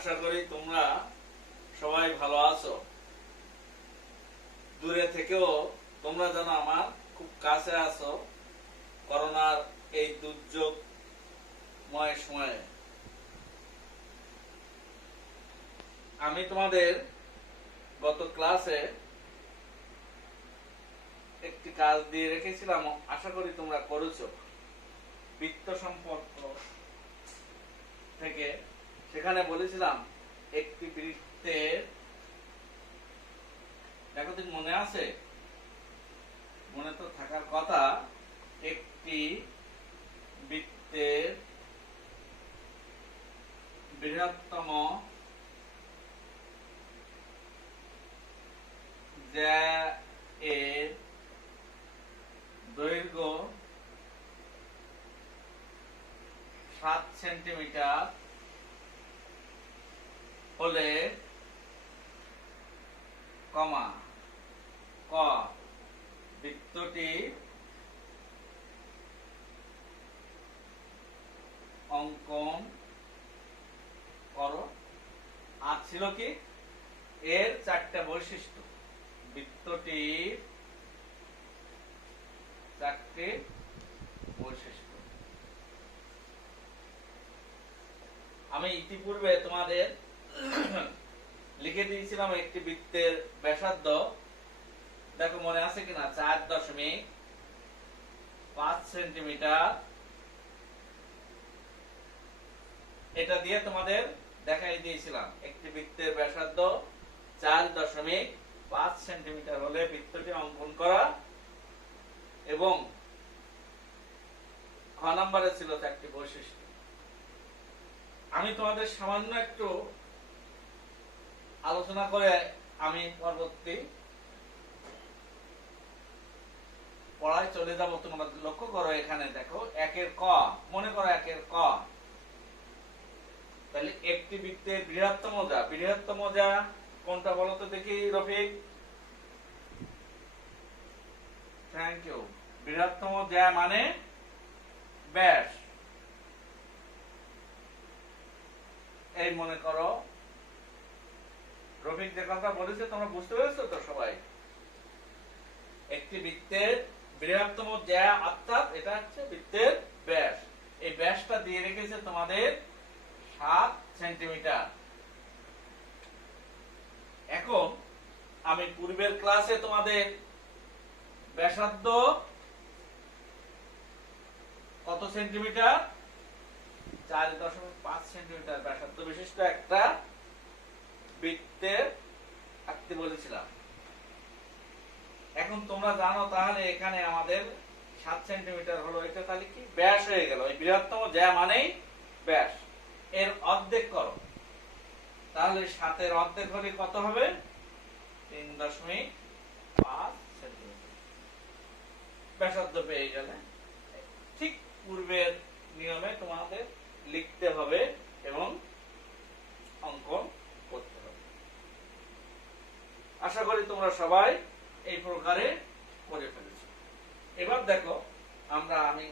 আশা করি তোমরা সবাই ভালো আছো। দূরে থেকেও তোমরা যেন আমার খুব কাছে আছো করোনার এই দুর্যোগময় সময়ে। আমি তোমাদের গত ক্লাসে একটি কাজ দিয়ে রেখেছিলাম, আশা করি তোমরা করেছো। বৃত্ত সম্পর্ক থেকে সেখানে বলেছিলাম একটি বৃত্তের, দেখো তুমি মনে আছে, মনে তো থাকার কথা, একটি বৃত্তের বৃহত্তম যা এর দৈর্ঘ্য 7 সেন্টিমিটার হলে কমা ক বৃত্তটি অঙ্কন করো। আর ছিল কি এর 4টা বৈশিষ্ট্য, বৃত্তটির 4টি বৈশিষ্ট্য। আমি ইতিপূর্বে তোমাদের লিখে দিয়েছিলাম একটি বৃত্তের ব্যাসার্ধ, দেখো মনে আছে কিনা, 4.5 সেন্টিমিটার। এটা দিয়ে তোমাদের দেখাই দিয়েছিলাম একটি বৃত্তের ব্যাসার্ধ 4.5 সেন্টিমিটার হলে বৃত্তটি অঙ্কন করা, এবং খ নম্বরে ছিল 4টি বৈশিষ্ট্য। আমি তোমাদের সামান্য একটু আলোচনা করে আমি পরবর্তী পড়ায় চলে যাব। তোমরা লক্ষ্য করো, এখানে দেখো 1-এর ক, মনে করো 1-এর ক, তাহলে একটি বৃত্তের বৃহত্তম যা, বৃহত্তম যা কোনটা বলো তো দেখি রফিক? Thank you. বৃহত্তম যা মানে ব্যাস। এই মনে করো রফিক যে কথা বলেছে তোমরা বুঝতে পেরেছো তো সবাই? একটি বৃত্তের বৃহত্তম যা, অর্থাৎ এটা হচ্ছে বৃত্তের ব্যাস। এই ব্যাসটা দিয়ে রেখেছে তোমাদের 7 সেন্টিমিটার। এখন আমি পূর্বের ক্লাসে তোমাদের ব্যাসার্ধ কত সেন্টিমিটার, 4.5 সেন্টিমিটার ব্যাসার্ধ বিশিষ্ট একটা বৃত্তের আঁকতে বলেছিলাম। এখন তোমরা জানো, তাহলে এখানে আমাদের 7 সেন্টিমিটার হলো, এটা তাহলে কি ব্যাস হয়ে গেল। এই বৃহত্তম যা মানেই ব্যাস। এর অর্ধেক করো, তাহলে 7-এর অর্ধেক হলে কত হবে? 3.5 সেন্টিমিটার ব্যাসার্ধ পেয়ে গেলে। ঠিক পূর্বের নিয়মে তোমাদের লিখতে হবে এবং অঙ্কন করতে হবে। আশা করি তোমরা সবাই এই প্রকারে করে ফেলেছো। এবার দেখো, আমি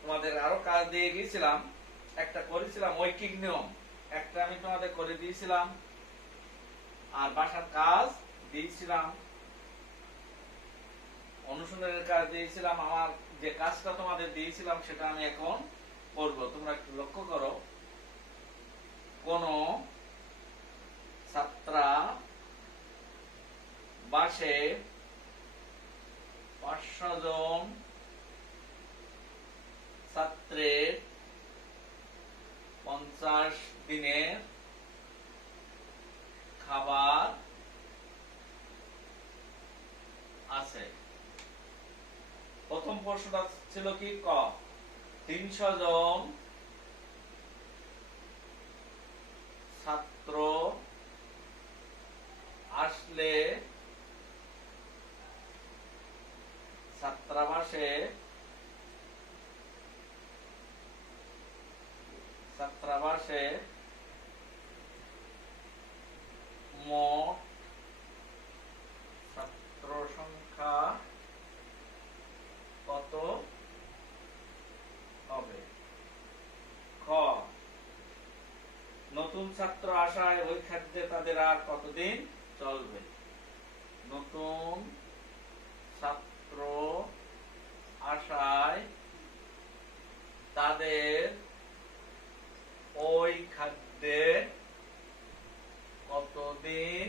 তোমাদের আরো কাজ দিয়ে গিয়েছিলাম, একটা করেছিলাম ঐকিক নিয়ম, একটা আমি তোমাদের করে দিয়েছিলাম, আর বাসার কাজ দিয়েছিলাম, অনুশীলনের কাজ দিয়েছিলাম। আমার যে কাজটা তোমাদের দিয়েছিলাম সেটা আমি এখন করব। তোমরা একটু লক্ষ্য করো, কোন ছাত্রা বাসে 500 জন ছাত্রের 50 দিনের খাবার আছে। প্রথম প্রশ্নটা ছিল কি, ক 300 জন ছাত্র আসলে ছাত্রাবাসে মোট ছাত্র সংখ্যা কত হবে? খ নতুন ছাত্র আসায় ওই খাদ্যে তাদের আর কতদিন চলবে? নতুন ছাত্র আসায় তাদের ওই খাদ্যে কতদিন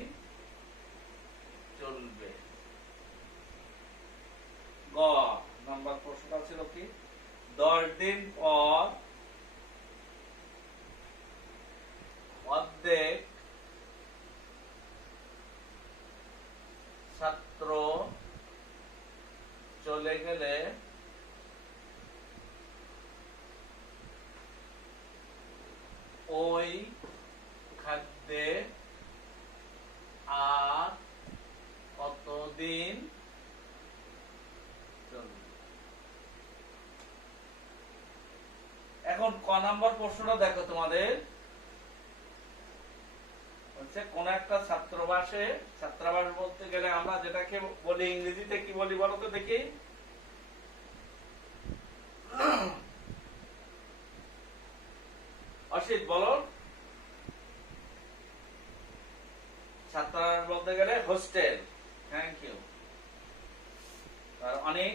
চলবে? গ নাম্বার প্রশ্নটা ছিল কি, 10 দিন পর অর্ধেক ছাত্র চলে গেলে ওই খাদ্যে আর কতদিন চলবে? এখন ক নাম্বার প্রশ্নটা দেখো তোমাদের, হচ্ছে কোন একটা ছাত্রাবাস বলতে গেলে আমরা যেটাকে বলি ইংরেজিতে কি বলি বলো তো দেখি? অসিত বলো। ছাত্রাবাস বলতে গেলে হোস্টেল। Thank you. অনেক,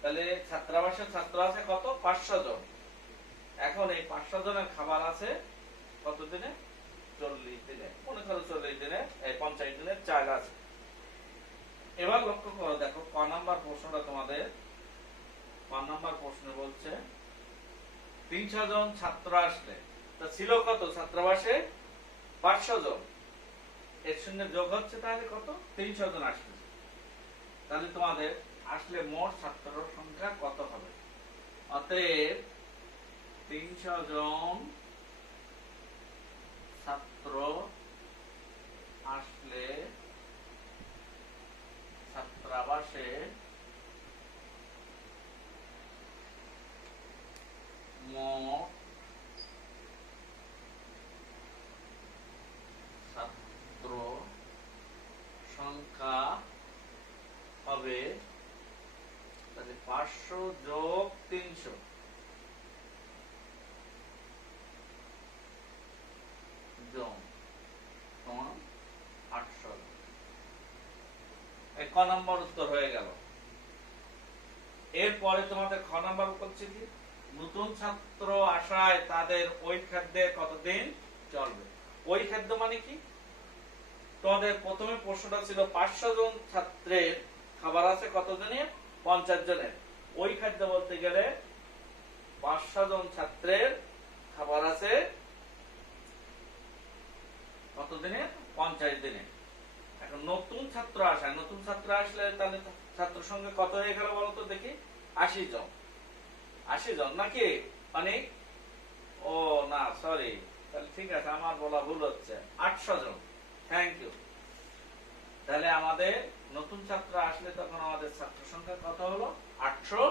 তাহলে ছাত্রাবাসের ছাত্র আছে কত? 500 জন। এখন এই 500 জনের খাবার আছে কত দিনে? 40 দিনে। মনে করো 40 দিনে, এই 50 দিনের চাল আছে। এবার লক্ষ্য করো, দেখো ক নাম্বার প্রশ্নটা তোমাদের। ক নাম্বার প্রশ্ন বলছে 300 জন ছাত্র আসলে, তা ছিল কত ছাত্রাবাসে? 500 জন। এর সঙ্গে যোগ হচ্ছে তাহলে কত? 300 জন আসলে। তাহলে তোমাদের আসলে মোট ছাত্র সংখ্যা কত হবে? অতএব 300 জন ছাত্র আসলে ছাত্রাবাসে মোট ছাত্র সংখ্যা হবে, তাহলে 500 যোগ 300 জন সমান 800। ক নম্বর উত্তর হয়ে গেল। এরপরে তোমাদের খ নম্বর করছে কি, নতুন ছাত্র আসায় তাদের ওই খাদ্যে কতদিন চলবে? ওই খাদ্য মানে কি? তোমাদের প্রথমে প্রশ্নটা ছিল 500 জন ছাত্রের খাবার আছে কত দিনের? 50 জনের। ওই খাদ্য বলতে গেলে 500 জন ছাত্রের খাবার আছে কত দিনে? 50 দিনে। এখন নতুন ছাত্র আসায়, নতুন ছাত্র আসলে তাহলে ছাত্র সংখ্যা কত হয়ে গেল বলতো দেখি? 80 জন। 80 জন নাকি অনেক? ও না, সরি, তাহলে ঠিক আছে, আমার বলা ভুল হচ্ছে, 800 জন। Thank you. তাহলে আমাদের নতুন ছাত্র আসলে তখন আমাদের ছাত্র সংখ্যা কত হলো? 800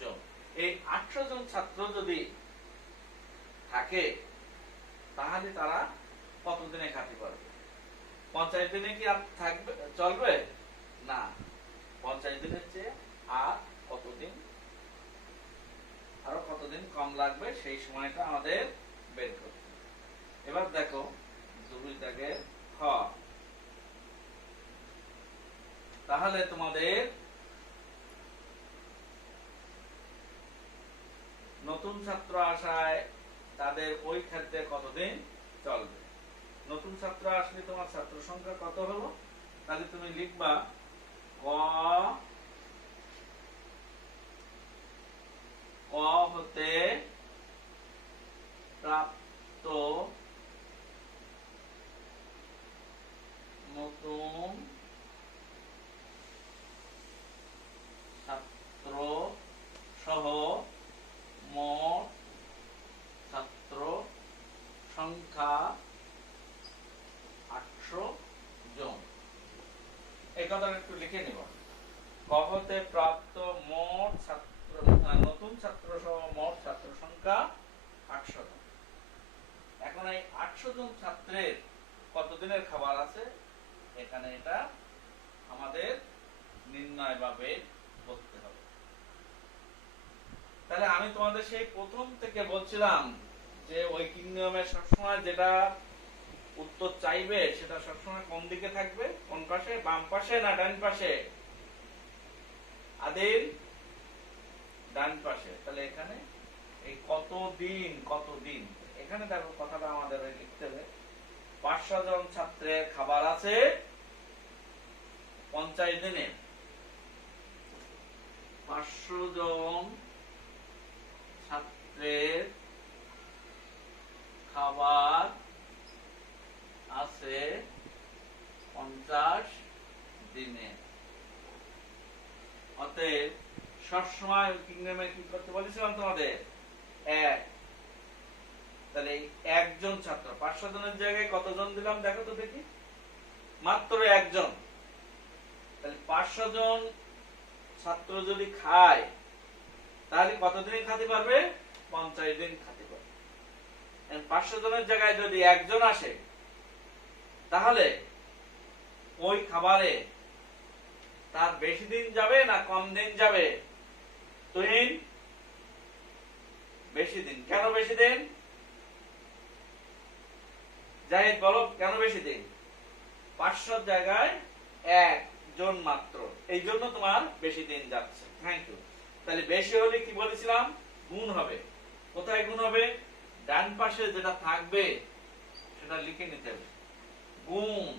জন। এই 800 জন ছাত্র যদি থাকে তাহলে তারা কতদিনে খাতি পারবে? 50 দিনে কি আর থাকবে, চলবে না? 50 দিনের চেয়ে আর কতদিন, আরো কতদিন কম লাগবে সেই সময়টা আমাদের বের করতে হবে। এবার দেখো 2 দাগের খ। তাহলে তোমাদের নতুন ছাত্র আসায় তাদের ওই খাদ্যে কতদিন চলবে? নতুন ছাত্র আসলে তোমার ছাত্র সংখ্যা কত হলো? তাহলে তুমি লিখবা ক হতে প্রাপ্ত নতুন ছাত্র সহ মোট ছাত্র সংখ্যা 800 জন। এই কথাটা একটু লিখে নিব। ক হতে প্রাপ্ত মোট ছাত্র, নতুন ছাত্র সহ মোট ছাত্র সংখ্যা 800 জন। এখন এই 800 জন ছাত্রের কতদিনের খাবার আছে এখানে এটা আমাদের নির্ণয় বা বের করতে হবে। তাহলে আমি তোমাদের সেই প্রথম থেকে বলছিলাম যে ঐকিক নিয়মে সবসময় যেটা উত্তর চাইবে সেটা সবসময় কোন দিকে থাকবে? কোন পাশে? বাম পাশে না ডান পাশে? আদিল ডান পাশে। তাহলে এখানে এই কতদিন এখানে দেখো কথাটা আমাদের লিখতে হবে। 500 জন ছাত্রের খাবার আছে 50 দিনে। 500 জন ছাত্রের খাবার আছে 50 দিনে। অতএব সবসময় কিংডমে কি করতে বলেছিলাম তোমাদের? এক। তাহলে একজন ছাত্র, 500 জনের জায়গায় কতজন দিলাম দেখো তো দেখি? মাত্র একজন। তাহলে 500 জন ছাত্র যদি খায় তাহলে কতদিন খেতে পারবে? 50 দিন খেতে পারবে। 500 জনের জায়গায় যদি একজন আসে তাহলে ওই খাবারে তার বেশি দিন যাবে না কম দিন যাবে? তুহিন, বেশি দিন। কেন বেশি দিন? জাহিদ বলো কেন বেশি দিন? 500 জায়গায় একজন মাত্র, এই জন্য তোমার বেশি দিন যাচ্ছে। Thank you. তাহলে বেশি হলে কি বলেছিলাম? গুণ হবে। কোথায় গুণ হবে? ডান পাশে যেটা থাকবে সেটা লিখে নিতে হবে। গুণ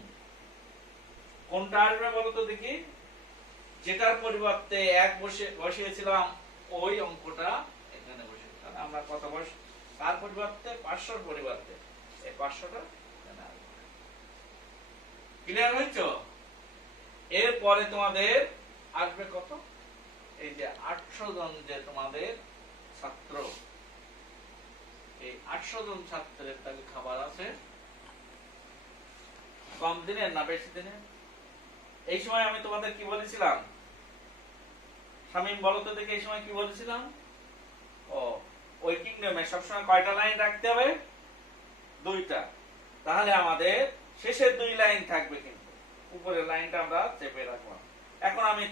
কোনটা আসবে বলো তো দেখি? যেটার পরিবর্তে এক বসিয়েছিলাম ওই অঙ্কটা এখানে বসে। আমরা কত বস কার পরিবর্তে? 500 পরিবর্তে এই 500টা ক্লিয়ার হয়েছে? এরপরে তোমাদের আসবে কত? এই যে 800 জন যে তোমাদের ছাত্র, এই 800 জন ছাত্রের তাহলে খাবার আছে কম দিনের না বেশি দিনের? এই সময় আমি তোমাদের কি বলেছিলাম? শামীম বলো তো দেখি এই সময় কি বলেছিলাম? ও ওই কিংডমে সবসময় কয়টা লাইন রাখতে হবে? 2টা। তাহলে আমাদের শেষের 2 লাইন থাকবে, কিন্তু উপরের লাইনটা আমরা চেপে রাখলাম। এখন আমি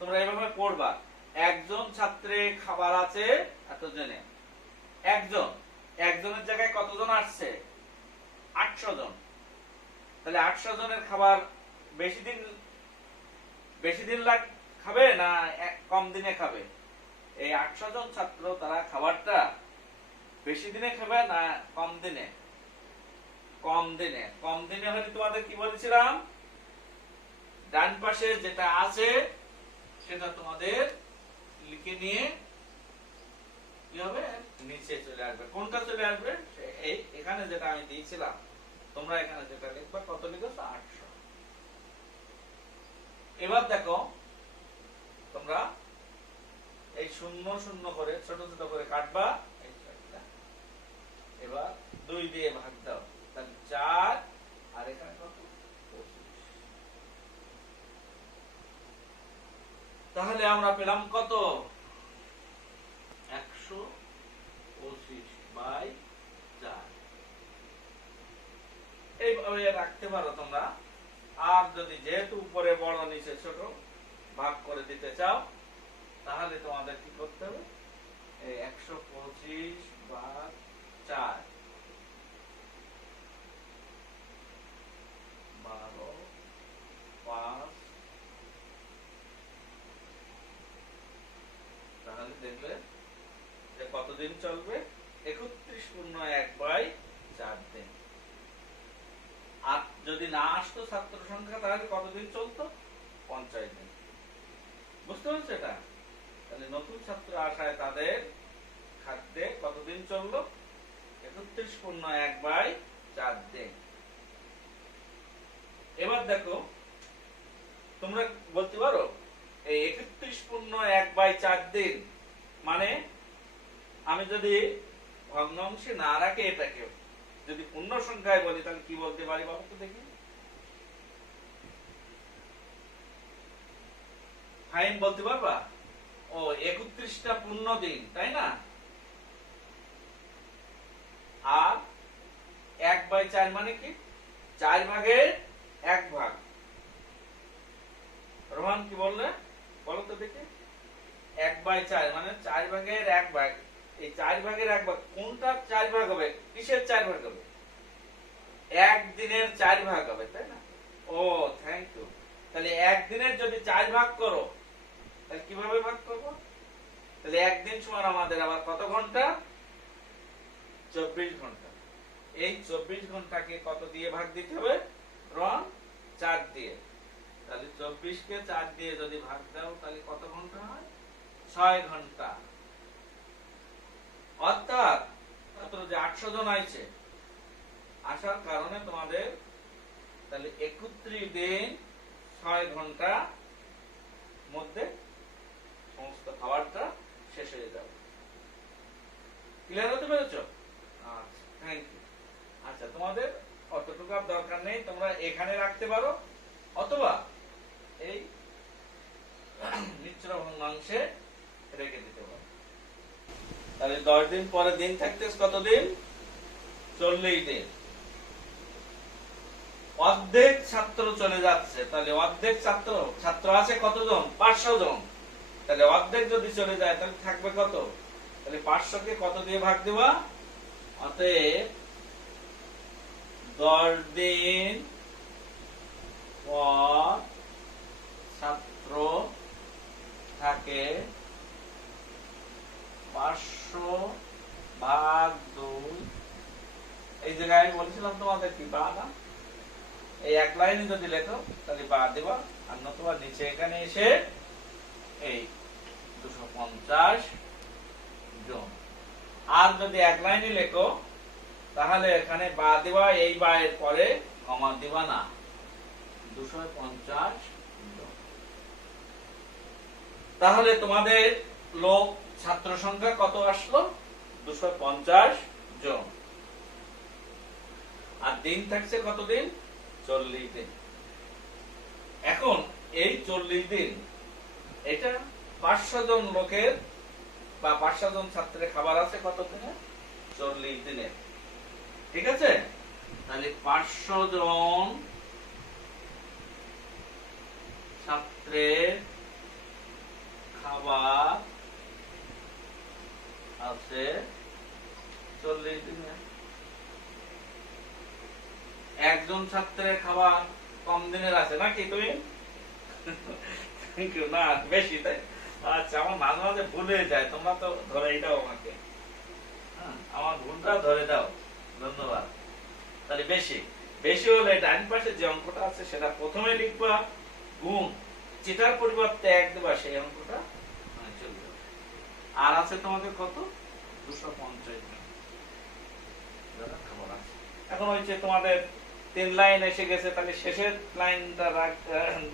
তোমরা এভাবে পড়বা। একজন ছাত্রের খাবার আছে এত জনে। একজনের জায়গায় কতজন আসছে? 800 জন। তাহলে 800 জনের খাবার বেশি দিন খাবে না কম দিনে খাবে? এই 800 জন ছাত্র তারা খাবারটা বেশি দিনে খাবে না কম দিনে? কম দিনে। কম দিনে হলে তোমাদের কি বলেছিলাম? ডান পাশে যেটা আছে সেটা তোমাদের লিখে নিয়ে কি হবে? নিচে চলে আসবে। কোনটা চলে আসবে? এই এখানে যেটা আমি দিয়েছিলাম, তোমরা এখানে যেটা লিখবা, কত লিখেছো? 800। এবার দেখো তোমরা এই 0 0 করে ছোট ছোট করে কাটবা। এবার 2 দিয়ে ভাগ দাও, তাহলে 4 আর এখানে কত? 25। তাহলে আমরা পেলাম কত? 125/4। এইভাবে রাখতে পারো তোমরা। আর যদি যেহেতু উপরে বড় নিচে ছোট ভাগ করে দিতে চাও তাহলে তোমাদের কি করতে হবে? এই 125/4 12 5। তাহলে দেখলে যে কতদিন চলবে? 31/1/4 দিন। আর যদি না আসতো ছাত্র সংখ্যা তাহলে কতদিন চলতো? 50 দিন। বুঝতে পারছো এটা? তাহলে নতুন ছাত্র আসায় তাদের খাদ্যে কতদিন চললো? 31/1/4 দিন। এবার দেখো তোমরা বলতে পারো এই 31/1/4 দিন মানে আমি যদি ভগ্নাংশে না রাখে এটাকে যদি পূর্ণ সংখ্যায় বলি তাহলে কি বলতে পারি বাবা তো দেখি? ফাইন বলতে পারবা? ও 31টা পূর্ণ দিন, তাই না? আর 1/4 মানে কি? 4 ভাগের 1 ভাগ। রোহান কি বললে? বলো তো দেখি। 1/4 মানে 4 ভাগের 1 ভাগ। এই 4 ভাগের 1 ভাগ কোনটা 4 ভাগ হবে? কিসের 4 ভাগ হবে? একদিনের 4 ভাগ হবে, তাই না? ও থ্যাংক ইউ। তাহলে একদিনের যদি 4 ভাগ করো, তাহলে কিভাবে ভাগ করবো? তাহলে একদিন সমান আমাদের আবার কত ঘন্টা? 24 ঘন্টা। এই 24 ঘন্টাকে কত দিয়ে ভাগ দিতে হবে? রন 4 দিয়ে। তাহলে 24 কে 4 দিয়ে যদি ভাগ দাও তাহলে কত ঘন্টা হয়? 6 ঘন্টা। অর্থাৎ মাত্র যে 800 জন আইছে, আসার কারণে তোমাদের তাহলে 31 দিন 6 ঘন্টা মধ্যে সমস্ত খাবারটা শেষ হয়ে যাবে। ক্লিয়ার হতে পেরেছো? আচ্ছা থ্যাংক ইউ। আচ্ছা তোমাদের অতটুকু আর দরকার নেই, তোমরা এখানে রাখতে পারো অথবা এই মিশ্র ভগ্নাংশে রেখে দিতে পারো। তাহলে 10 দিন পরে দিন থাকতে কত দিন? 40 দিন। অর্ধেক ছাত্র চলে যাচ্ছে, তাহলে অর্ধেক ছাত্র আছে কতজন? 500 জন। তাহলে অর্ধেক যদি চলে যায় তাহলে থাকবে কত? তাহলে 500 কে কত দিয়ে ভাগ দেবা? অতএব 10 দিন পর ছাত্র থাকে 500 ভাগ 2। এই জায়গায় আমি বলছিলাম তোমাদের কি বা না, এই এক লাইনে যদি লেখো তাহলে বা দেবা, আর নতুবা নিচে এখানে এসে এই 250 জন। আর যদি এক লাইনে লেখো তাহলে এখানে বা দেবা, এই বা এর পরে কমা দিবা না, 250 জন। তাহলে তোমাদের লোক ছাত্র সংখ্যা কত আসলো? 250 জন। আর দিন থাকছে কত দিন? 40 দিন। এখন এই 40 দিন এটা 500 জন লোকের বা 500 জন ছাত্রের খাবার আছে কত দিনে? 40 দিনে। ঠিক আছে? তাহলে 500 জন ছাত্রের খাবার আছে 40 দিনে। একজন ছাত্রের খাবার কম দিনের আছে নাকি? তুমি না বেশি, তাই? আচ্ছা, আমার মাঝে মাঝে ভুলে যায়, তোমরা তো ধরে দাও আমাকে, আমার ভুলটা ধরে দাও, ধন্যবাদ। তাহলে বেশি বেশি হলে ডান পাশে যে অঙ্কটা আছে সেটা প্রথমে লিখবা, গুণ যেটার পরিবর্তে 1 দেবা সেই অঙ্কটা চলবে। আর আছে তোমাদের কত? 250 খাবার আছে। এখন হচ্ছে তোমাদের 3 লাইন এসে গেছে, তাহলে শেষের লাইনটা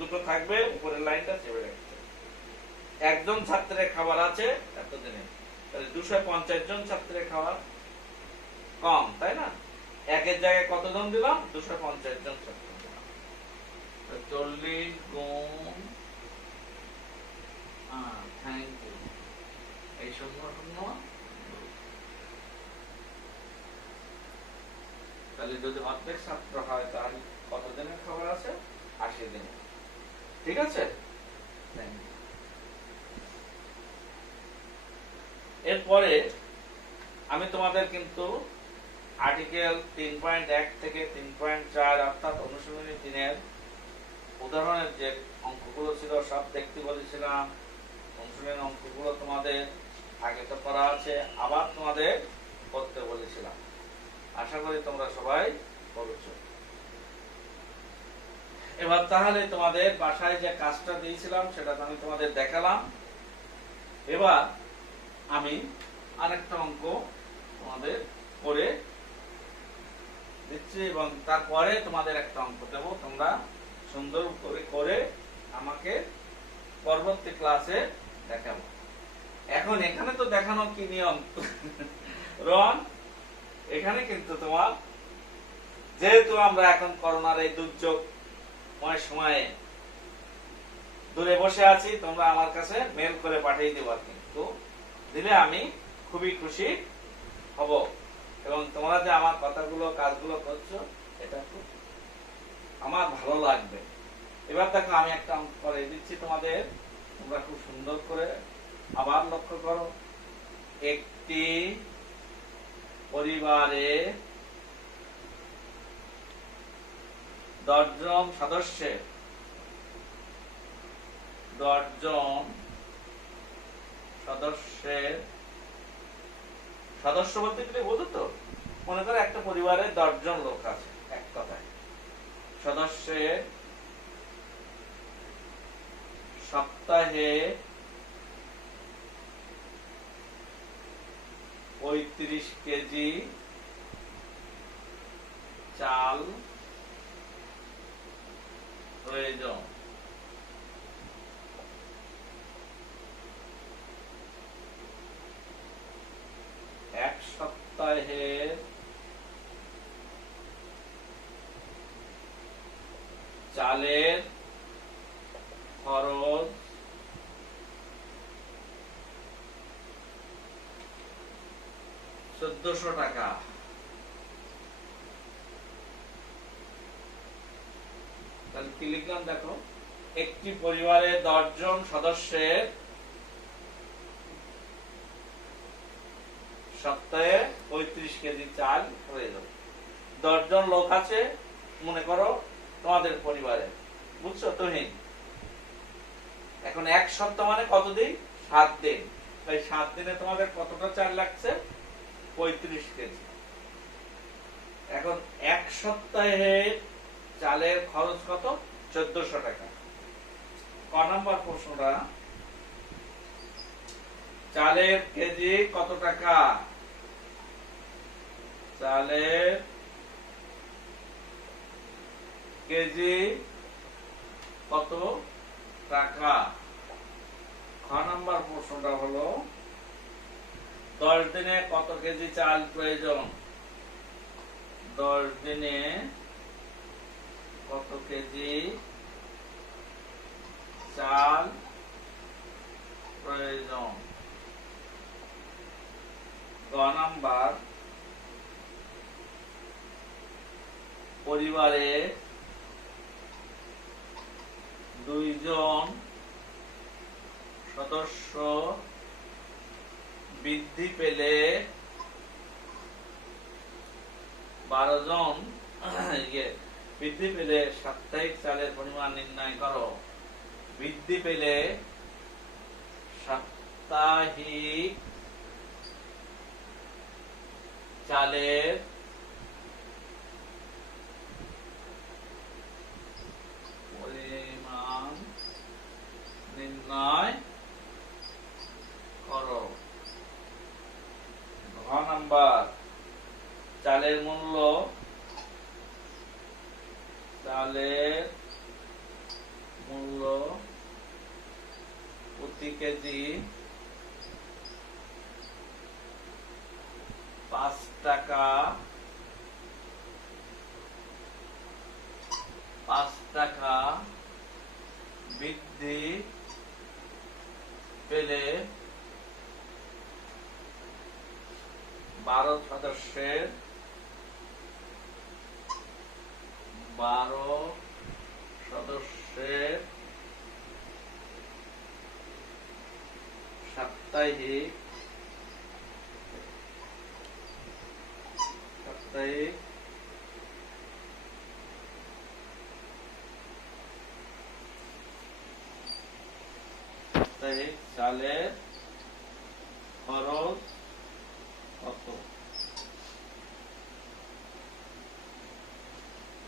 দুটো থাকবে, উপরের লাইনটা চেপে রাখতে। একজন ছাত্রের খাবার আছে এতদিনে, তাহলে 250 জন ছাত্রের খাবার কম, তাই না? একের জায়গায় কতজন দিলাম? 250 জন ছাত্র দিলাম। 40 গুণ থ্যাংক ইউ এই সংগঠন। তাহলে যদি অর্ধেক ছাত্র হয় তাহলে কত দিনের খাবার আছে? 80 দিন। ঠিক আছে? এরপরে আমি তোমাদের কিন্তু আর্টিকেল 3.1 থেকে 3.4 অর্থাৎ অনুশীলনী 3-এর উদাহরণের যে অঙ্কগুলো ছিল সব দেখতে বলেছিলাম। অনুশীলনী অঙ্কগুলো তোমাদের আগে তো করা আছে, আবার তোমাদের করতে বলেছিলাম। আশা করি তোমরা সবাই করেছো। এবার তাহলে তোমাদের বাসায় যে কাজটা দিয়েছিলাম সেটা আমি তোমাদের দেখালাম। এবার আমি আরেকটা অঙ্ক তোমাদের করে দিচ্ছি এবং তারপরে তোমাদের একটা অঙ্ক দেবো, তোমরা সুন্দর করে করে আমাকে পরবর্তী ক্লাসে দেখাবো। এখন এখানে তো দেখানো কি নিয়ম রন, এখানে কিন্তু তোমার যেহেতু আমরা এখন করোনার এই দুর্যোগময় সময়ে দূরে বসে আছি, তোমরা আমার কাছে মেল করে পাঠিয়ে দিবা, কিন্তু দিলে আমি খুবই খুশি হব এবং তোমরা যে আমার কথাগুলো কাজগুলো করছো এটা খুব আমার ভালো লাগবে। এবার দেখো আমি একটা অঙ্ক করে দিচ্ছি তোমাদের, তোমরা খুব সুন্দর করে আবার লক্ষ্য করো। একটি পরিবারে 10 জন সদস্যের, 10 জন সদস্যের, সদস্য বলতে গেলে বোঝো তো, মনে করো একটা পরিবারে 10 জন লোক আছে, এক কথায় সদস্যের সপ্তাহে 35 কেজি চাল প্রয়োজন। এক সপ্তাহের চালের খরচ 1400 টাকা। তাহলে কি লিখলাম দেখো, একটি পরিবারে 10 জন সদস্যের সপ্তাহে 35 কেজি চাল প্রয়োজন। 10 জন লোক আছে মনে করো তোমাদের পরিবারে, বুঝছো তুমি? এখন এক সপ্তাহ মানে কত দিন? 7 দিন। তাই 7 দিনে তোমাদের কতটা চাল লাগছে? 35 কেজি। এখন এক সপ্তাহে চালের খরচ কত? 1400 টাকা। ক নাম্বার প্রশ্নটা, চালের কেজি কত টাকা? চালের কেজি কত টাকা? খ নাম্বার প্রশ্নটা হলো 10 দিনে কত কেজি চাল প্রয়োজন? 10 দিনে কত কেজি চাল প্রয়োজন? গ নাম্বার, পরিবারে 2 জন সদস্য বৃদ্ধি পেলে 12 জন বৃদ্ধি পেলে সাপ্তাহিক চালের পরিমাণ নির্ণয় করো। বৃদ্ধি পেলে সাপ্তাহিক চালের পরিমাণ নির্ণয় করো। ঘ নাম্বার, চালের মূল্য, চালের মূল্য প্রতি কেজি 5 টাকা, 5 টাকা বৃদ্ধি পেলে 12 সদস্যের 12 সদস্যের সাপ্তাহিক চালের খরচ কত?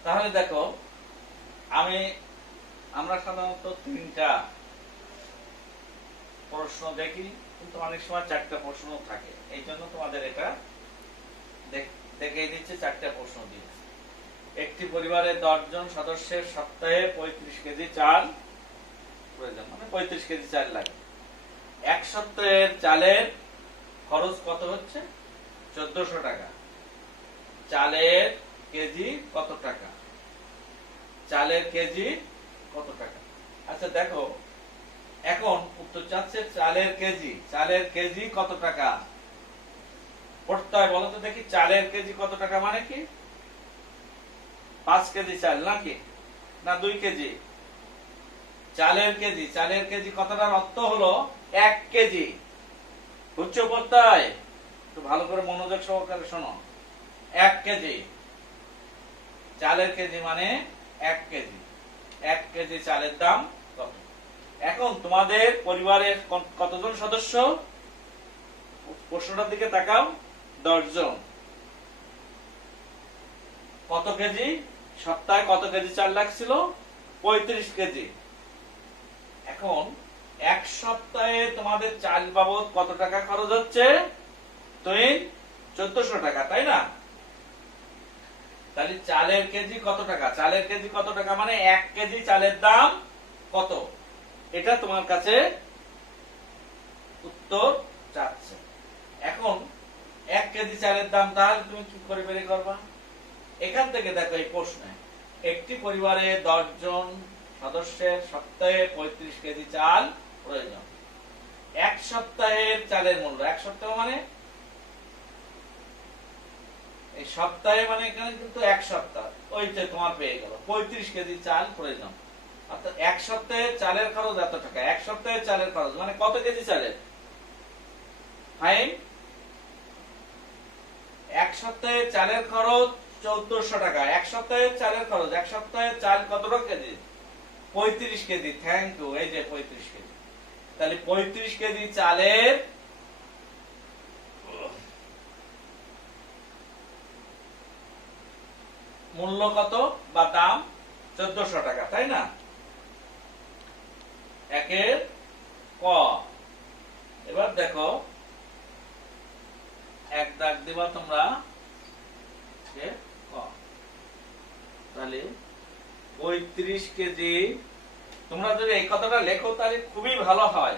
তাহলে দেখো, আমরা সাধারণত 3টা প্রশ্ন দেখি, কিন্তু অনেক সময় 4টা প্রশ্ন থাকে। এই জন্য তোমাদের এটা দেখিয়ে দিচ্ছে 4টা প্রশ্ন দিয়ে। একটি পরিবারে 10 জন সদস্যের সপ্তাহে 35 কেজি চাল প্রয়োজন, মানে 35 কেজি চাল লাগে। এক সপ্তাহের চালের খরচ কত হচ্ছে? 1400 টাকা। চালের কেজি কত টাকা? চালের কেজি কত টাকা? আচ্ছা দেখো, এখন উত্তর চাচ্ছে চালের কেজি। চালের কেজি কত টাকা পড়তে হয় বলো তো দেখি? চালের কেজি কত টাকা মানে কি? 5 কেজি চাল নাকি, না 2 কেজি? চালের কেজি, চালের কেজি কতটার অর্থ হলো 1 কেজি। বুঝছো পড়তে হয়? একটু ভালো করে মনোযোগ সহকারে শোনো। 1 কেজি চালের কেজি মানে 1 কেজি। 1 কেজি চালের দাম কত? এখন তোমাদের পরিবারের কতজন সদস্য? প্রশ্নটার দিকে তাকাও। 10 জন। কত কেজি? সপ্তাহে কত কেজি চাল লাগছিল? 35 কেজি। এখন এক সপ্তাহে তোমাদের চাল বাবদ কত টাকা খরচ হচ্ছে? 1400 টাকা, তাই না? তাহলে চালের কেজি কত টাকা? চালের কেজি কত টাকা মানে 1 কেজি চালের দাম কত? এটা তোমার কাছে উত্তর চাচ্ছে। এখন 1 কেজি চালের দাম তাহলে তুমি কি করে বের করবা? এখান থেকে দেখো এই প্রশ্নে একটি পরিবারে 10 জন সদস্যের সপ্তাহে 35 কেজি চাল প্রয়োজন। এক সপ্তাহের চালের মূল্য, এক সপ্তাহ মানে এই সপ্তাহে মানে এখানে কিন্তু এক সপ্তাহ, ওইটা তোমার পেয়ে গেল 35 কেজি চাল প্রয়োজন। অর্থাৎ এক সপ্তাহের চালের খরচ এত টাকা। এক সপ্তাহের চালের খরচ মানে কত কেজি চালের? ফাইন। এক সপ্তাহের চালের খরচ 1400 টাকা। এক সপ্তাহের চালের খরচ, এক সপ্তাহের চাল কতটা কেজি? 35 কেজি। Thank you. এই যে 35 কেজি। তাহলে 35 কেজি চালের মূল্য কত বা দাম? 1400 টাকা, তাই না? একের ক। এবার দেখো এক দাগ দিবা তোমরা। তাহলে 35 কেজি, তোমরা যদি এই কথাটা লেখো তাহলে খুবই ভালো হয়।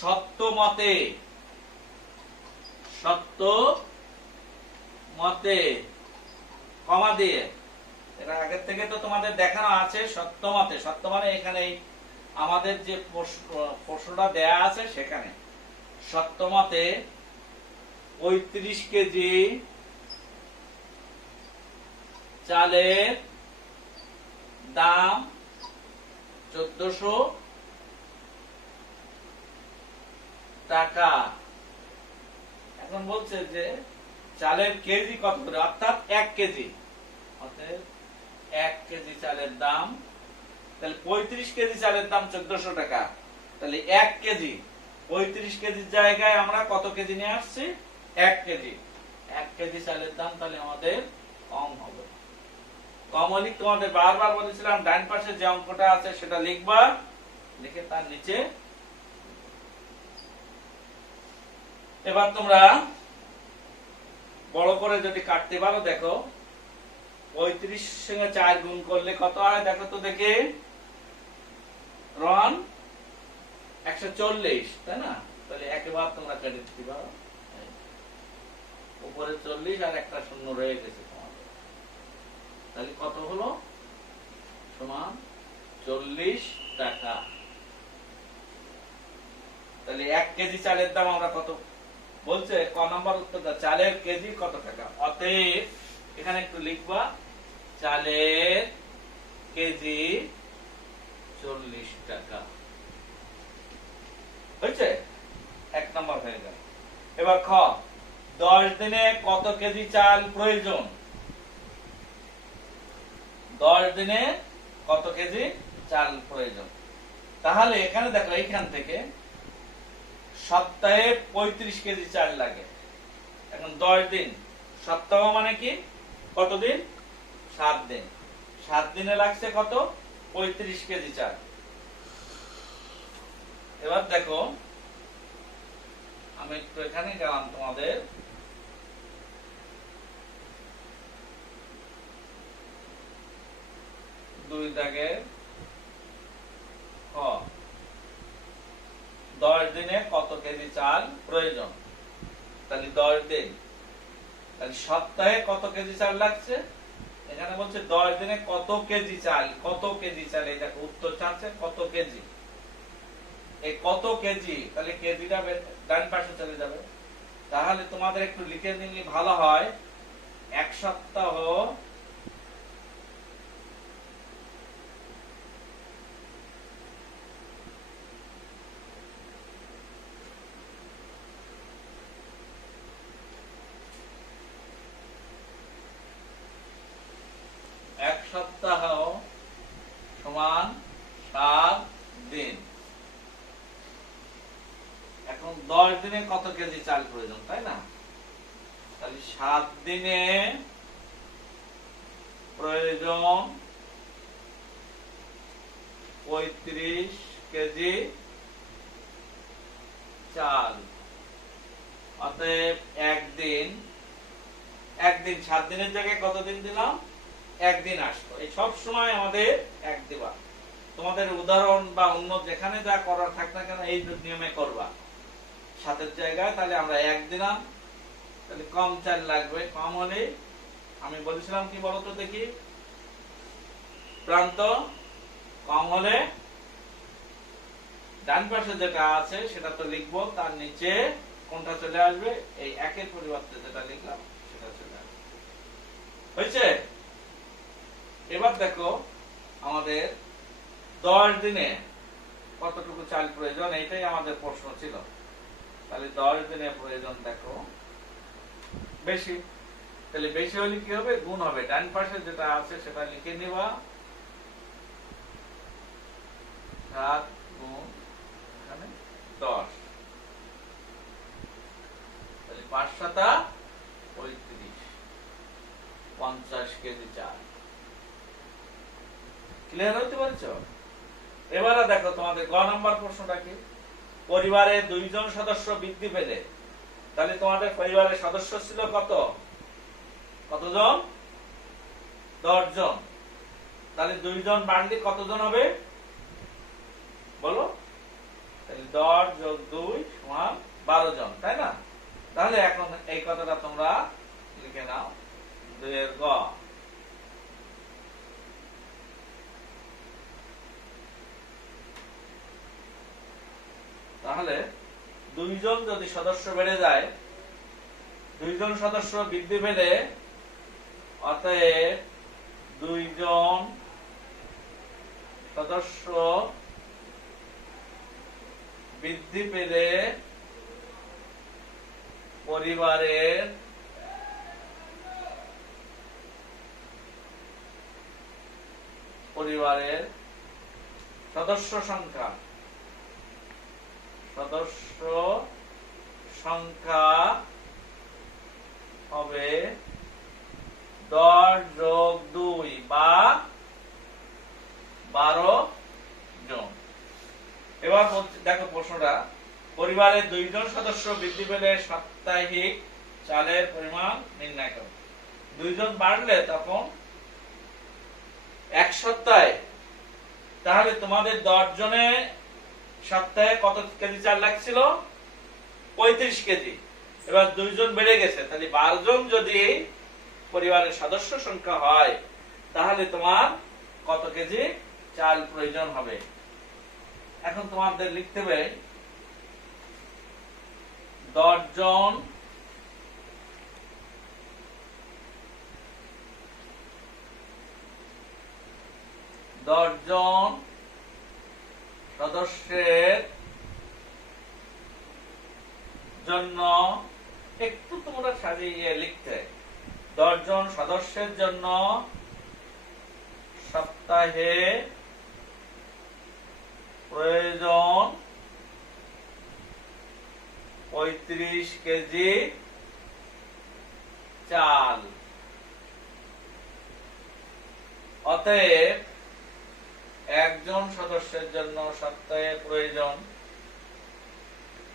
সত্য মতে, সত্য মতে কমা দিয়ে, এটা আগের থেকে তো তোমাদের দেখানো আছে। সত্য মতে, সত্য মানে এখানে আমাদের যে প্রশ্নটা দেয়া আছে সেখানে সত্য মতে 35 কেজি চালের দাম 1400 টাকা। এখন বলছে যে চালের কেজি কত করে, অর্থাৎ 1 কেজি, অর্থাৎ 1 কেজি চালের দাম। তাহলে 35 কেজি চালের দাম 1400 টাকা। তাহলে 1 কেজি, 35 কেজির জায়গায় আমরা কত কেজি নিয়ে আসছি? 1 কেজি। 1 কেজি চালের দাম তাহলে আমাদের কম হবে। কম হলে তোমাদের বারবার বলেছিলাম ডান পাশে যে অঙ্কটা আছে সেটা লিখবা, লিখে তার নিচে। এবার তোমরা বড় করে যদি কাটতে পারো, দেখো 35 সঙ্গে 4 গুণ করলে কত হয় দেখো তো দেখি। রন 140, তাই না? তাহলে একবার তোমরা কেটে দিতে পারো। উপরে 40 আর একটা শূন্য রয়ে গেছে তোমাদের। তাহলে কত হলো? সমান 40 টাকা। তাহলে 1 কেজি চালের দাম আমরা কত বলছে? ক নাম্বার উত্তরটা, চালের কেজি কত টাকা। অতএব এখানে একটু লিখবা, চালের কেজি 40 টাকা। হয়েছে? 1 নাম্বার হয়ে গেল। এবার খ, 10 দিনে কত কেজি চাল প্রয়োজন? 10 দিনে কত কেজি চাল প্রয়োজন? তাহলে এখানে দেখো, এইখান থেকে সপ্তাহে 35 কেজি চাল লাগে। এখন 10 দিন, সপ্তাহ মানে কি কতদিন? 7 দিন। 7 দিনে লাগছে কত? 35 কেজি চাল। এবার দেখো আমি একটু এখানে গেলাম তোমাদের, দুই দাগে খ, 10 দিনে কত কেজি চাল প্রয়োজন? তাহলে 10 দিন, তাহলে সপ্তাহে কত কেজি চাল লাগছে? এখানে বলছে 10 দিনে কত কেজি চাল, কত কেজি চাল, এই দেখো উত্তর চাচ্ছে কত কেজি। এই কত কেজি, তাহলে কেজিটা ডান পাশে চলে যাবে। তাহলে তোমাদের একটু লিখে নিলে ভালো হয়। এক সপ্তাহ এক সপ্তাহ দিনে কত কেজি চাল প্রয়োজন, তাই না? তাহলে 7 দিনে প্রয়োজন 35 কেজি চাল। অতএব একদিন 7 দিনের জায়গায় কত দিন দিলাম? একদিন আসতো। এই সব সময় আমাদের এক দিবা। তোমাদের উদাহরণ বা অন্য যেখানে যা করার থাক না কেন এই নিয়মে করবা। 7 জায়গায় তাহলে আমরা এক দিলাম, তাহলে কম চাল লাগবে। কম হলে আমি বলেছিলাম কি বলতো দেখি, প্রান্ত কম হলে ডান পাশে যেটা আছে সেটা তো লিখবো, তার নিচে কোনটা চলে আসবে? এই একের পরিবর্তে যেটা লিখলাম সেটা চলে আসবে। হয়েছে? এবার দেখো আমাদের 10 দিনে কতটুকু চাল প্রয়োজন, এইটাই আমাদের প্রশ্ন ছিল। তাহলে 10 দিনে প্রয়োজন দেখো বেশি। তাহলে বেশি হলে কি হবে? গুণ হবে। ডান পাশে যেটা আছে সেটা লিখে নিবা, 7 গুণ 10, তাহলে 5 7 35, 50 কেজি চাল। ক্লিয়ার হতে পারছো? এবারে দেখো তোমাদের গ নাম্বার প্রশ্নটা কি, পরিবারে 2 জন সদস্য বৃদ্ধি পেলে, তাহলে তোমাদের পরিবারের সদস্য ছিল কতজন? 10 জন। তাহলে 2 জন বাড়লে কতজন হবে বলো? তাহলে 10 যোগ 2 সমান 12 জন, তাই না? তাহলে এখন এই কথাটা তোমরা লিখে নাও, 2 এর গ। তাহলে 2 জন যদি সদস্য বেড়ে যায়, 2 জন সদস্য বৃদ্ধি পেলে, অতএব 2 জন সদস্য বৃদ্ধি পেলে পরিবারের সদস্য সংখ্যা হবে 10 যোগ 2 বা 12 জন। এবার দেখো প্রশ্নটা, পরিবারের 2 জন সদস্য বৃদ্ধি পেলে সাপ্তাহিক চালের পরিমাণ নির্ণয় করো। 2 জন বাড়লে তখন এক সপ্তাহে, তাহলে তোমাদের 10 জনে সপ্তাহে কত কেজি চাল লাগছিল? 35 কেজি। এবার 2 জন বেড়ে গেছে, তাহলে 12 জন যদি পরিবারের সদস্য সংখ্যা হয়, তাহলে তোমার কত কেজি চাল প্রয়োজন হবে? এখন তোমাদের লিখতে হবে 10 জন সদস্যের জন্য, একটু তোমরা সাজিয়ে লিখতে, 10 জন সদস্যের জন্য সপ্তাহে প্রয়োজন 35 কেজি চাল। অতএব একজন সদস্যের জন্য সপ্তাহে প্রয়োজন,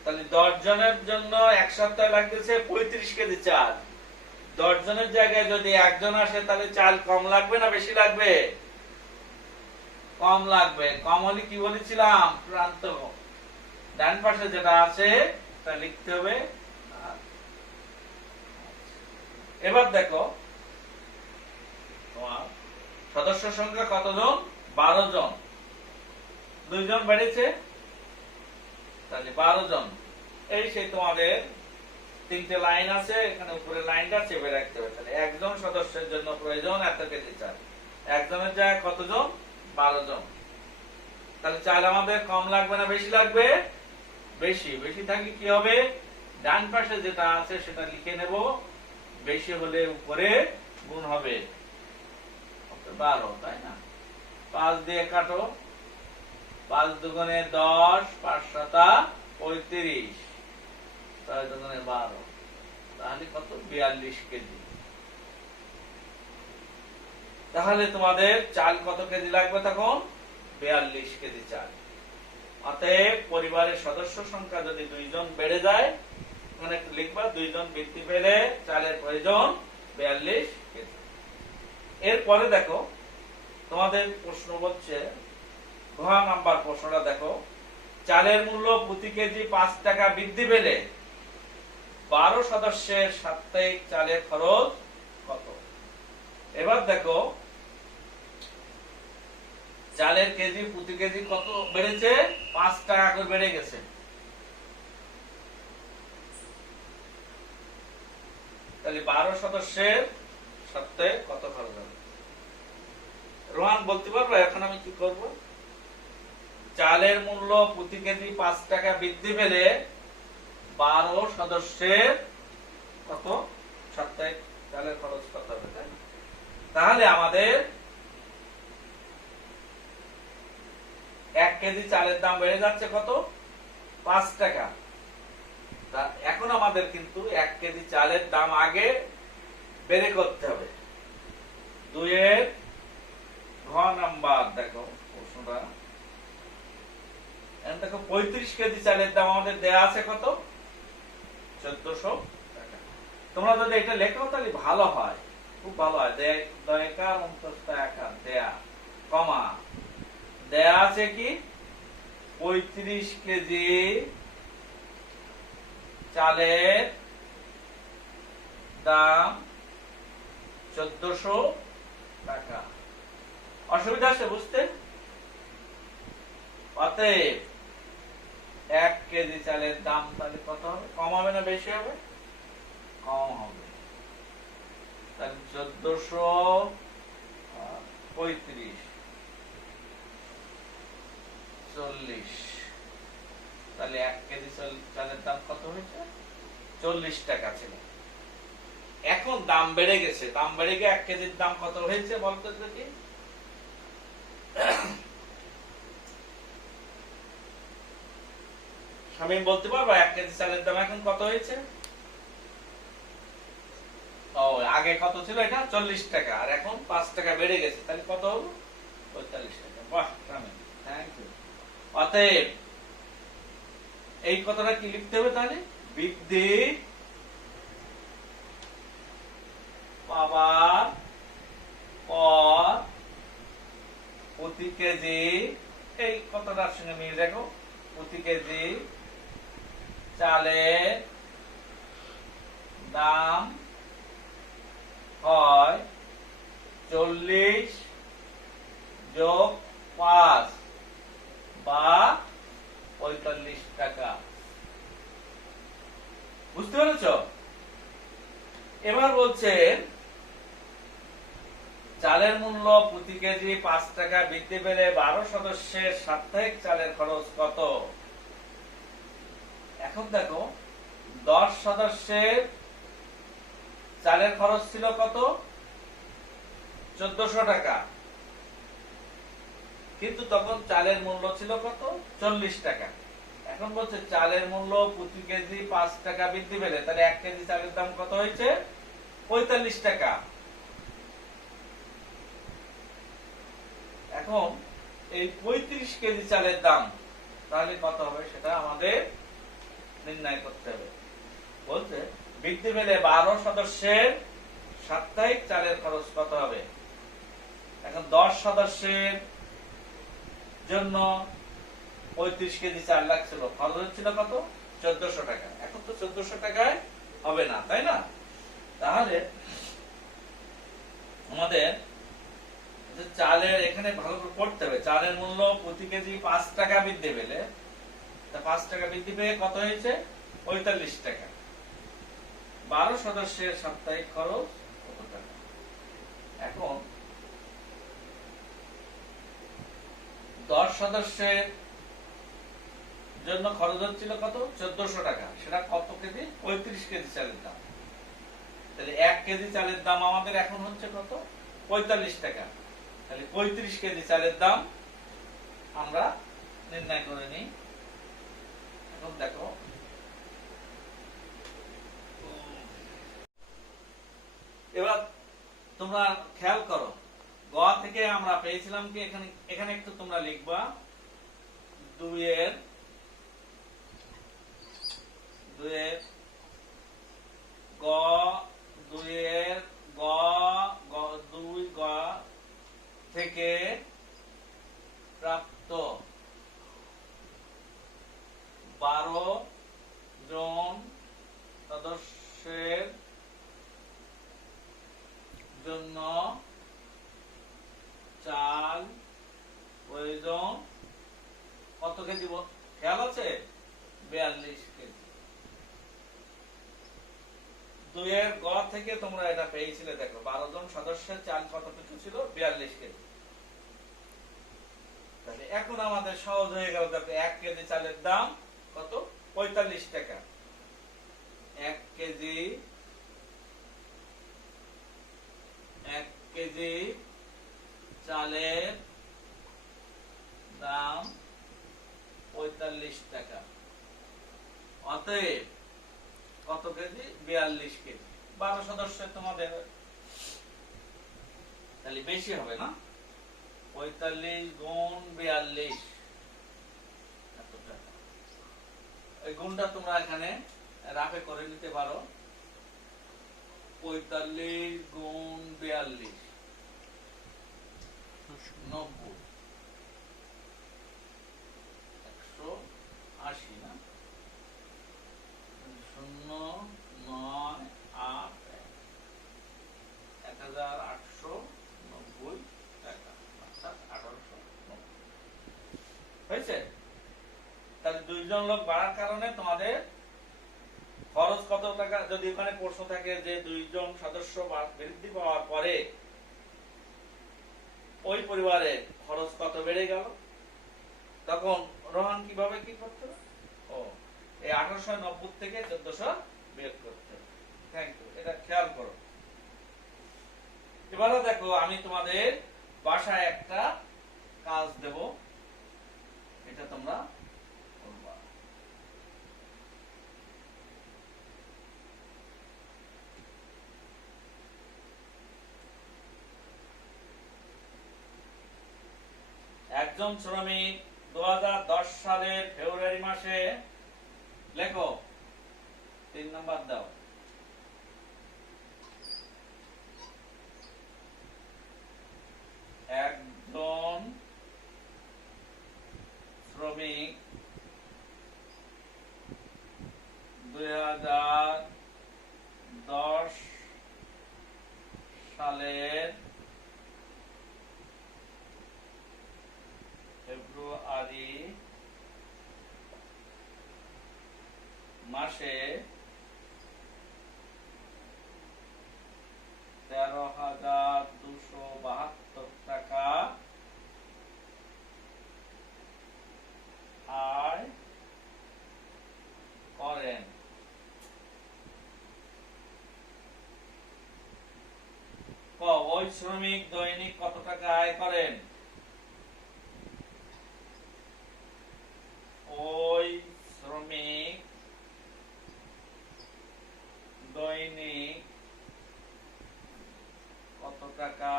তাহলে 10 জনের জন্য এক সপ্তাহে লাগতেছে 35 কেজি চাল। 10 জনের জায়গায় যদি একজন আসে, তাহলে চাল কম লাগবে না বেশি লাগবে? কম লাগবে। কম হলে কি বলেছিলাম? প্রান্ত ডান পাশে যেটা আছে তা লিখতে হবে। এবার দেখো তোমার সদস্য সংখ্যা কতজন? 12 জন। 2 জন বেড়েছে, তাহলে 12 জন। এই সেই তোমাদের 3টে লাইন আছে, এখানে উপরে লাইনটা চেপে রাখতে হবে। তাহলে একজন সদস্যের জন্য প্রয়োজন এত কেজি চাল। একজনের জায়গায় কতজন? 12 জন। তাহলে চাল আমাদের কম লাগবে না বেশি লাগবে? বেশি। বেশি থাকলে কি হবে? ডান পাশে যেটা আছে সেটা লিখে নেব, বেশি হলে উপরে গুণ হবে 12, তাই না? 5 দিয়ে কাটো, 5 দুগুণে 10, 5 7 35, 12, তাহলে কত? 42 কেজি। তাহলে তোমাদের চাল কত কেজি লাগবে তখন? 42 কেজি চাল। অতএব পরিবারের সদস্য সংখ্যা যদি 2 জন বেড়ে যায়, মানে লিখবা 2 জন বৃদ্ধি পেলে চালের প্রয়োজন 42 কেজি। এরপরে দেখো তোমাদের প্রশ্ন বলছে, ঘ নাম্বার প্রশ্নটা দেখো, চালের মূল্য প্রতি কেজি 5 টাকা বৃদ্ধি পেলে 12 সদস্যের সাপ্তাহিক চালের খরচ কত? এবার দেখো চালের কেজি প্রতি কেজি কত বেড়েছে? 5 টাকা করে বেড়ে গেছে। তাহলে 12 সদস্যের সপ্তাহে কত খরচ হবে? রোহান বলতে পারবে এখন আমি কি করব? চালের মূল্য প্রতি কেজি 5 টাকা বৃদ্ধি পেলে 12 সদস্যের কত সাপ্তাহিক চালের খরচ কত হবে? তাহলে আমাদের 1 কেজি চালের দাম বেড়ে যাচ্ছে কত? 5 টাকা। এখন আমাদের কিন্তু 1 কেজি চালের দাম আগে বেড়ে করতে হবে। 2 এর ঘ নাম্বার দেখো প্রশ্নটা, দেখো 35 কেজি চালের দাম আমাদের দেয়া আছে কত? 1400 টাকা। তোমরা যদি এটা লেখো তাহলে ভালো হয়, খুব ভালো হয়। দয়াকার অন্তস্থায়কার দেয়া কমা দেয়া আছে কি 35 কেজি চালের দাম 1400 টাকা। অসুবিধা আছে বুঝতে? অতএব 1 কেজি চালের দাম তাহলে কত হবে? কম হবে না বেশি হবে? কম হবে। তাহলে 1435 40, তাহলে 1 কেজি চালের দাম কত হয়েছে? 40 টাকা ছিল। এখন দাম বেড়ে গেছে, দাম বেড়ে গিয়ে 1 কেজির দাম কত হয়েছে বলতো দেখি? আমি বলতে পারবো 1 কেজি চালের দাম এখন কত হয়েছে? ও আগে কত ছিল? এটা 40 টাকা, আর এখন 5 টাকা বেড়ে গেছে, তাহলে কত হলো? 45 টাকা। বাহ, থ্যাংক ইউ। অতএব এই কথাটা কি লিখতে হবে তাহলে? বৃদ্ধি পাবার পর প্রতি কেজি, এই কথাটার সঙ্গে মিল দেখো, প্রতি কেজি চালের দাম হয় 40 যোগ 5 বা 45 টাকা। বুঝতে পেরেছ? এবার বলছে চালের মূল্য প্রতি কেজি 5 টাকা বৃদ্ধি পেলে 12 সদস্যের সাপ্তাহিক চালের খরচ কত? এখন দেখো 10 সদস্যের চালের খরচ ছিল কত? 1400 টাকা, কিন্তু তখন চালের মূল্য ছিল কত? 40 টাকা। এখন বলছে চালের মূল্য প্রতি কেজি 5 টাকা বৃদ্ধি পেলে, তাহলে 1 কেজি চালের দাম কত হয়েছে? 45 টাকা। এখন এই 35 কেজি চালের দাম তাহলে কত হবে সেটা আমাদের নির্ণয় করতে হবে। বলছে বৃদ্ধি পেলে 12 সদস্যের সাপ্তাহিক চালের খরচ কত হবে? এখন 10 সদস্যের জন্য 35 কেজি চাল লাগছিল, খরচ হচ্ছিল কত? 1400 টাকা। এখন তো 1400 টাকায় হবে না, তাই না? তাহলে আমাদের চালের এখানে ভালো করে পড়তে হবে। চালের মূল্য প্রতি কেজি 5 টাকা বৃদ্ধি পেলে, 5 টাকা বৃদ্ধি পেয়ে কত হয়েছে? 45 টাকা। 12 সদস্যের সাপ্তাহিক খরচ কত টাকা? এখন 10 সদস্যের জন্য খরচ হচ্ছিল কত? 1400 টাকা। সেটা কত কেজি? 35 কেজি চালের দাম। তাহলে 1 কেজি চালের দাম আমাদের এখন হচ্ছে কত? 45 টাকা। তাহলে 35 কেজি চালের দাম আমরা নির্ণয় করে নিই। এখন দেখো এবার তোমরা খেয়াল করো, গ থেকে আমরা পেয়েছিলাম কি, এখানে এখানে একটু তোমরা লিখবা দুইয়ের গ, দুইয়ের গ, দুই গ থেকে প্রাপ্ত 12 জন সদস্যের জন্য চাল প্রয়োজন কত কেজি? খেয়াল আছে? 42 কেজি। দুইয়ের গ থেকে তোমরা এটা পেয়েছিলে, দেখো 12 জন সদস্যের চাল কতটুকু ছিল? 42 কেজি। তাহলে এখন আমাদের সহজ হয়ে গেল, দেখো 1 কেজি চালের দাম কত? 45 টাকা। 1 কেজি চালের দাম 45 টাকা। অতএব কত কেজি? 42 কেজি। 12 সদস্য তোমাদের, তাহলে বেশি হবে না? 45 গুণ 42 এত টাকা। এই গুণটা তোমরা এখানে রাফে করে নিতে পারো। 45 গুণ 42 90, 180 না? 09890 টাকা, অর্থাৎ 1890 হয়েছে। তাহলে 2 জন লোক বাড়ার কারণে তোমাদের খরচ কত টাকা? যদি ওখানে প্রশ্ন থাকে যে 2 জন সদস্য বৃদ্ধি পাওয়ার পরে ওই পরিবারে খরচ কত বেড়ে গেল, তখন রোহান কিভাবে কি করতে হবে? ও, এই 1890 থেকে 1400 বিয়োগ করতে হবে। থ্যাংক ইউ, এটা খেয়াল করো। এবারে দেখো, আমি তোমাদের বাসায় একটা কাজ দেব, এটা তোমরা করবা। একজন শ্রমিক 2010 সালের ফেব্রুয়ারি মাসে, লেখো 3 নাম্বার দাও, একজন শ্রমিক 2010 সালের ফেব্রুয়ারি মাসে 13,272 টাকা আয় করেন। ওই শ্রমিক দৈনিক কত টাকা আয় করেন? ওই শ্রমিক দৈনিক কত টাকা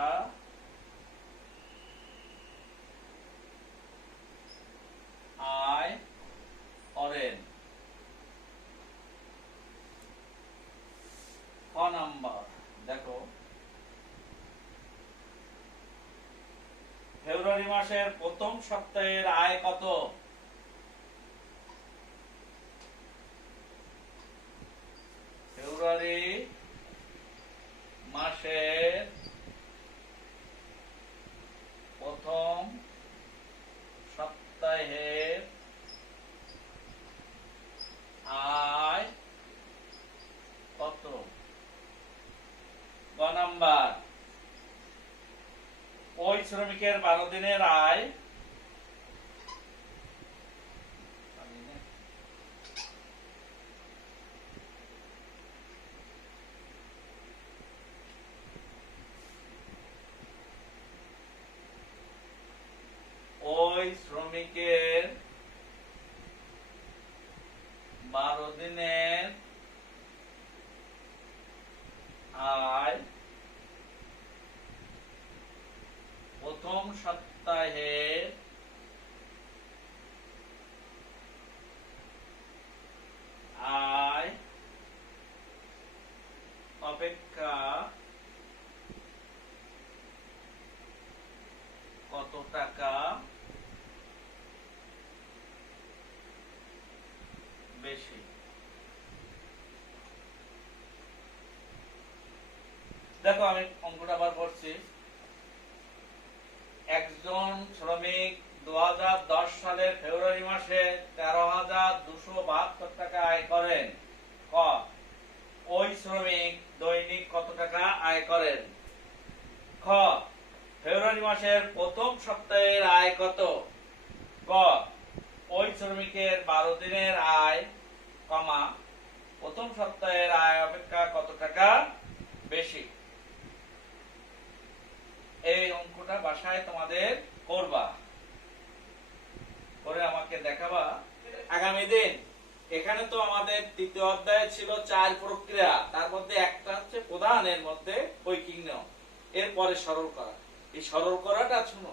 আয় করেন? ক নাম্বার দেখো, ফেব্রুয়ারি মাসের প্রথম সপ্তাহের আয় কত? ফেব্রুয়ারি মাসের প্রথম সপ্তাহের আয় কত? গ নাম্বার, ওই শ্রমিকের 12 দিনের আয় ওই শ্রমিকের 12 দিনের আয় প্রথম সপ্তাহের আয় অপেক্ষা কত টাকা বেশি? দেখো আমি অঙ্কটা আবার করছি। একজন শ্রমিক 2010 সালের ফেব্রুয়ারি মাসে 13,272 টাকা আয় করেন। ক, ওই শ্রমিক দৈনিক কত টাকা আয় করেন? খ, ফেব্রুয়ারি মাসের প্রথম সপ্তাহের আয় কত? গ, ওই শ্রমিকের 12 দিনের আয়, কমা, প্রথম সপ্তাহের আয় অপেক্ষা কত টাকা বেশি? এই অঙ্কটা বাসায় তোমাদের করবা, করে আমাকে দেখাবা আগামী দিন। এখানে তো আমাদের তৃতীয় অধ্যায় ছিল 4 প্রক্রিয়া, তার মধ্যে একটা হচ্ছে প্রধান, এর মধ্যে ঐকিক নিয়ম, এরপরে সরল করা। এই সরল করাটা শুনো,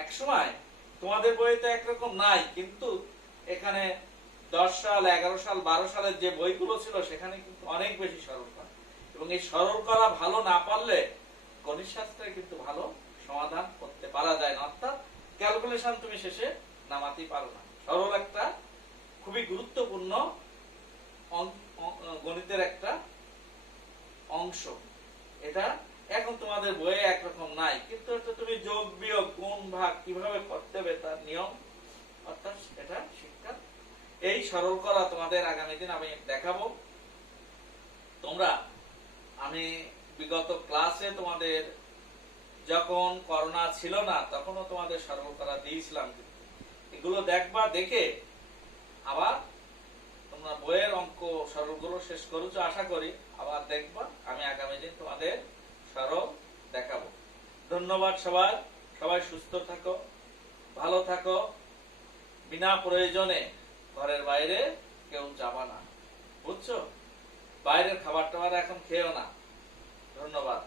এক সময় তোমাদের বইতে একরকম নাই, কিন্তু এখানে 10 সাল, 11 সাল, 12 সালের যে বইগুলো ছিল সেখানে কিন্তু অনেক বেশি সরল করা। এবং এই সরল করা ভালো না পারলে গণিত শাস্ত্রে কিন্তু ভালো সমাধান করতে পারা যায় না, অর্থাৎ ক্যালকুলেশন তুমি শেষে নামাতেই পারো না। সরল একটা খুবই গুরুত্বপূর্ণ গণিতের একটা অংশ। এটা এখন তোমাদের বইয়ে একরকম নাই, কিন্তু এটা তুমি যোগ বিয়োগ গুণ ভাগ কিভাবে করতে হবে তার নিয়ম, অর্থাৎ এটা শিক্ষা। এই সরল করা তোমাদের আগামী দিন আমি দেখাবো। তোমরা, আমি বিগত ক্লাসে তোমাদের যখন করোনা ছিল না তখনও তোমাদের সরল করা দিয়েছিলাম, এগুলো দেখবা, দেখে আবার তোমরা বইয়ের অঙ্ক সরলগুলো শেষ করেছো আশা করি, আবার দেখবা। আমি আগামী দিন তোমাদের সরল দেখাবো। ধন্যবাদ সবাই, সবাই সুস্থ থাকো, ভালো থাকো, বিনা প্রয়োজনে ঘরের বাইরে কেউ যাবা না, বুঝছো? বাইরের খাবার টাবার এখন খেও না। ধন্যবাদ।